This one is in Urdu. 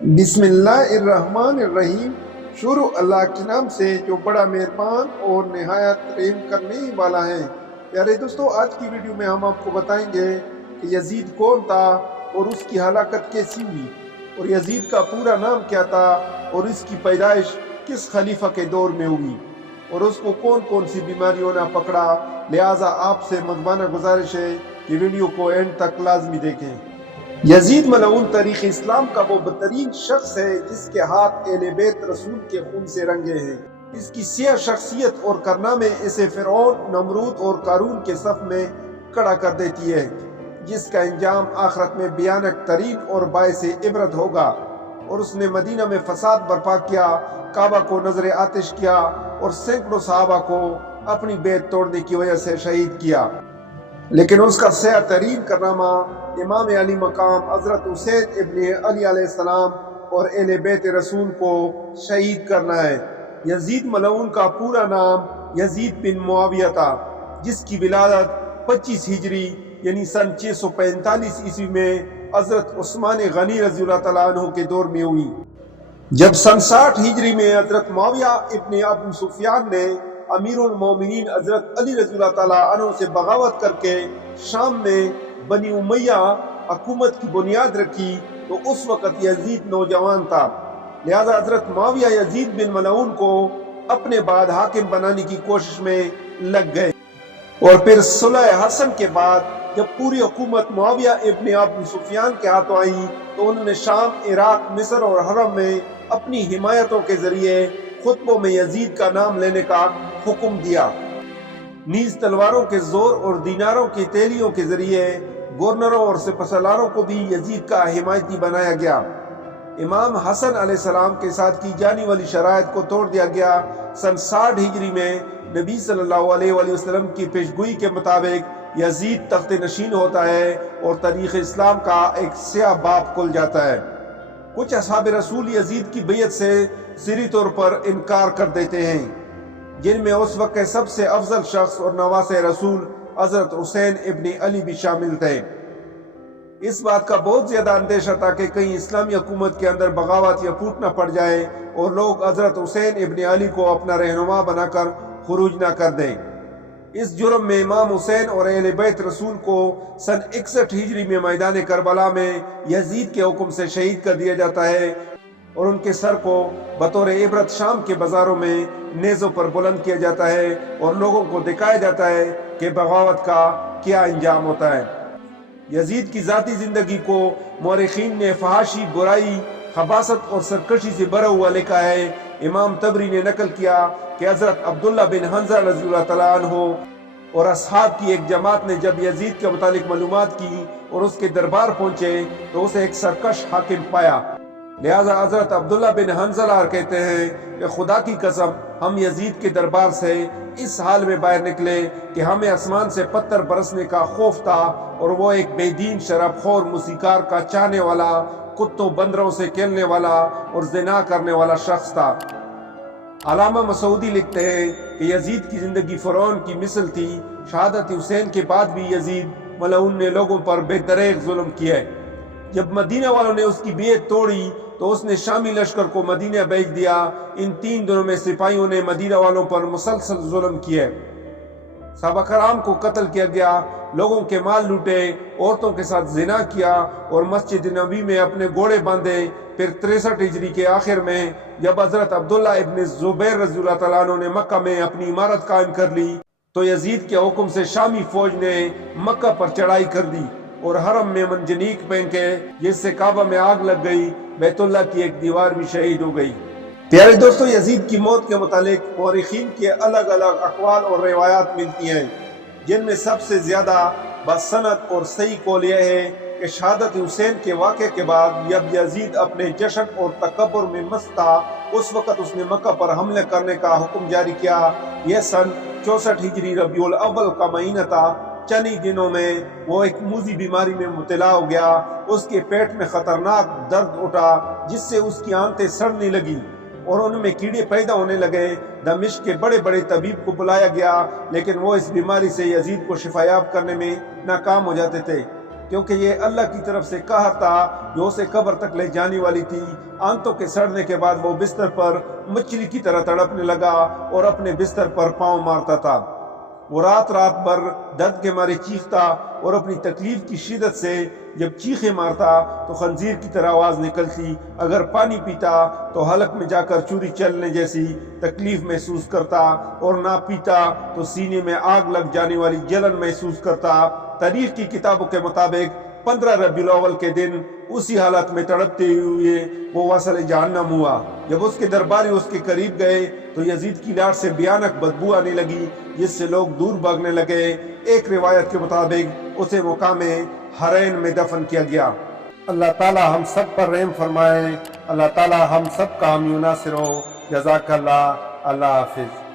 بسم اللہ الرحمن الرحیم۔ شروع اللہ کے نام سے جو بڑا مہربان اور نہایت رحم کرنے والا ہے۔ پیارے دوستو، آج کی ویڈیو میں ہم آپ کو بتائیں گے کہ یزید کون تھا اور اس کی ہلاکت کیسی ہوئی، اور یزید کا پورا نام کیا تھا، اور اس کی پیدائش کس خلیفہ کے دور میں ہوئی، اور اس کو کون کون سی بیماریوں نے پکڑا۔ لہٰذا آپ سے مدبانہ گزارش ہے کہ ویڈیو کو اینڈ تک لازمی دیکھیں۔ یزید ملعون تاریخ اسلام کا وہ بدترین شخص ہے جس کے ہاتھ اہل بیت رسول کے خون سے رنگے ہیں۔ اس کی سیاہ شخصیت اور کارنامے اسے فرعون، نمرود اور قارون کے صف میں کھڑا کر دیتی ہے، جس کا انجام آخرت میں بھیانک ترین اور باعث عبرت ہوگا۔ اور اس نے مدینہ میں فساد برپا کیا، کعبہ کو نذر آتش کیا اور سینکڑوں صحابہ کو اپنی بیعت توڑنے کی وجہ سے شہید کیا۔ لیکن اس کا سیاہ ترین کارنامہ امام علی مقام حضرت حسین ابن علی علیہ السلام اور اہل بیت رسول کو شہید کرنا ہے۔ یزید ملعون کا پورا نام یزید بن معاویہ تھا، جس کی ولادت 25 ہجری یعنی سن 645 عیسوی میں حضرت عثمان غنی رضی اللہ تعالیٰ عنہ کے دور میں ہوئی، جب سن 60 ہجری میں حضرت معاویہ ابن ابو سفیان نے امیر المومنین حضرت علی رضی اللہ تعالیٰ عنہ سے بغاوت کر کے شام میں بنی امیہ حکومت کی بنیاد رکھی، تو اس وقت یزید نوجوان تھا۔ لہذا حضرت معاویہ یزید بن ملعون کو اپنے بعد حاکم بنانے کی کوشش میں لگ گئے، اور پھر صلح حسن کے بعد جب پوری حکومت معاویہ ابن ابو سفیان کے ہاتھوں آئی، تو انہوں نے شام، عراق، مصر اور حرم میں اپنی حمایتوں کے ذریعے خطبوں میں یزید کا نام لینے کا حکم دیا۔ نیز تلواروں کے زور اور دیناروں کی تیلیوں کے ذریعے گورنروں اور سپہسالاروں کو بھی یزید کا حمایتی بنایا گیا۔ امام حسن علیہ السلام کے ساتھ کی جانے والی شرائط کو توڑ دیا گیا۔ سن 60 ہجری میں نبی صلی اللہ علیہ وآلہ وسلم کی پیشگوئی کے مطابق یزید تخت نشین ہوتا ہے اور تاریخ اسلام کا ایک سیاہ باب کھل جاتا ہے۔ کچھ اصحاب رسول یزید کی بیعت سے سری طور پر انکار کر دیتے ہیں، جن میں اس وقت سب سے افضل شخص اور نواس رسول حضرت حسین ابن علی بھی شامل تھے۔ اس بات کا بہت زیادہ اندیشہ تھا کہ کہیں اسلامی حکومت کے اندر بغاوت یا پھوٹ نہ پڑ جائے اور لوگ حضرت حسین ابن علی کو اپنا رہنما بنا کر خروج نہ کر دیں۔ اس جرم میں امام حسین اور اہل بیت رسول کو سن 61 ہجری میں میدان کربلا میں یزید کے حکم سے شہید کر دیا جاتا ہے، اور ان کے سر کو بطور عبرت شام کے بازاروں میں نیزوں پر بلند کیا جاتا ہے اور لوگوں کو دکھایا جاتا ہے کہ بغاوت کا کیا انجام ہوتا ہے۔ یزید کی ذاتی زندگی کو مورخین نے فحاشی، برائی، خباثت اور سرکشی سے بھرا ہوا لکھا ہے۔ امام طبری نے نقل کیا کہ حضرت عبداللہ بن حنظلہ رضی اللہ تعالیٰ عنہ اور اصحاب کی ایک جماعت نے جب یزید کے متعلق معلومات کی اور اس کے دربار پہنچے تو اسے ایک سرکش حاکم پایا۔ لہذا حضرت عبداللہ بن حنظلہ کہتے ہیں کہ خدا کی قسم، ہم یزید کے دربار سے اس حال میں باہر نکلے کہ ہمیں آسمان سے پتھر برسنے کا خوف تھا، اور وہ ایک بے دین، شراب خور، موسیقار کا چاہنے والا، کتوں بندروں سے کھیلنے والا اور زنا کرنے والا شخص تھا۔ علامہ مسعودی لکھتے ہیں کہ یزید کی زندگی فرعون کی مثل تھی۔ شہادت حسین کے بعد بھی یزید ملعون نے لوگوں پر بے دریغ ظلم کیا۔ جب مدینہ والوں نے اس کی بیعت توڑی تو اس نے شامی لشکر کو مدینہ بھیج دیا۔ ان 3 دنوں میں سپاہیوں نے مدینہ والوں پر مسلسل ظلم کیے۔ صحابہ کرام کو قتل کیا گیا، لوگوں کے مال لوٹے، عورتوں کے ساتھ زنا کیا اور مسجد نبی میں اپنے گھوڑے باندھے۔ پھر 63 ہجری کے آخر میں جب حضرت عبداللہ ابن زبیر رضی اللہ تعالیٰ عنہ نے مکہ میں اپنی عمارت قائم کر لی تو یزید کے حکم سے شامی فوج نے مکہ پر چڑھائی کر دی اور حرم میں منجنیق پہن کے، جس سے کعبہ میں آگ لگ گئی، بیت اللہ کی ایک دیوار بھی شہید ہو گئی۔ پیارے دوستو، یزید کی موت کے متعلق مورخین کے الگ الگ اقوال اور روایات ملتی ہیں، جن میں سب سے زیادہ بسند اور صحیح قول یہ ہے کہ شہادت حسین کے واقعے کے بعد جب یزید اپنے جشن اور تکبر میں مست تھا، اس وقت اس نے مکہ پر حملے کرنے کا حکم جاری کیا۔ یہ سن 64 ہجری ربیع الاول کا مہینہ تھا۔ چند ہی دنوں میں وہ ایک موذی بیماری میں مبتلا ہو گیا۔ اس کے پیٹ میں خطرناک درد اٹھا، جس سے اس کی آنتیں سڑنے لگی اور ان میں کیڑے پیدا ہونے لگے۔ دمشق کے بڑے بڑے طبیب کو بلایا گیا، لیکن وہ اس بیماری سے یزید کو شفا یاب کرنے میں ناکام ہو جاتے تھے۔ کیونکہ یہ اللہ کی طرف سے قہر تھا جو اسے قبر تک لے جانے والی تھی۔ آنتوں کے سڑنے کے بعد وہ بستر پر مچھلی کی طرح تڑپنے لگا اور اپنے بستر پر پاؤں مارتا تھا۔ وہ رات بھر درد کے مارے چیختا اور اپنی تکلیف کی شدت سے جب چیخیں مارتا تو خنزیر کی طرح آواز نکلتی۔ اگر پانی پیتا تو حلق میں جا کر چوری چلنے جیسی تکلیف محسوس کرتا، اور نہ پیتا تو سینے میں آگ لگ جانے والی جلن محسوس کرتا۔ تاریخ کی کتابوں کے مطابق 15 ربیع الاول کے دن اسی حالت میں تڑپتے ہوئے وہ وصل جہنم ہوا۔ جب اس کے درباری اس کے قریب گئے تو یزید کی لاش سے بھیانک بدبو آنے لگی، جس سے لوگ دور بھاگنے لگے۔ ایک روایت کے مطابق اسے مقام حرین میں دفن کیا گیا۔ اللہ تعالی ہم سب پر رحم فرمائے۔ اللہ تعالی ہم سب کا حامی و ناصر ہو۔ جزاک اللہ۔ اللہ حافظ۔